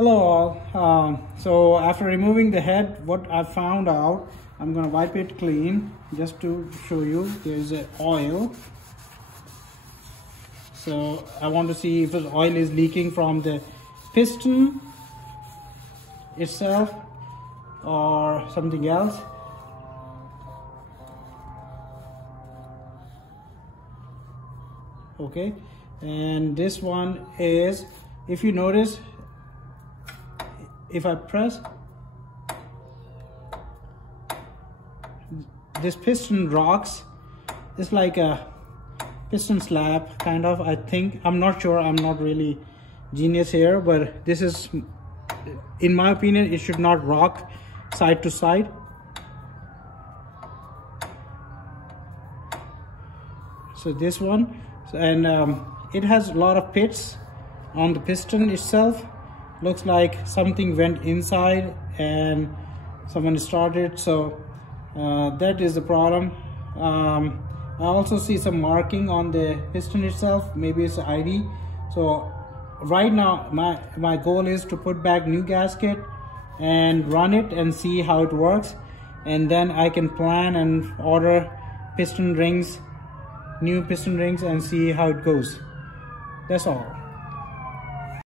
Hello all. So after removing the head, what I found out, I'm gonna wipe it clean just to show you. There's a oil. So I want to see if the oil is leaking from the piston itself or something else. Okay, and this one is, if you notice, if I press, this piston rocks. It's like a piston slab kind of, I think. I'm not sure, I'm not really genius here, but this is, in my opinion, it should not rock side to side. So this one, and it has a lot of pits on the piston itself. Looks like something went inside and someone started, so that is the problem. I also see some marking on the piston itself, maybe it's ID. So right now my goal is to put back new gasket and run it and see how it works, and then I can plan and order piston rings, new piston rings, and see how it goes. That's all.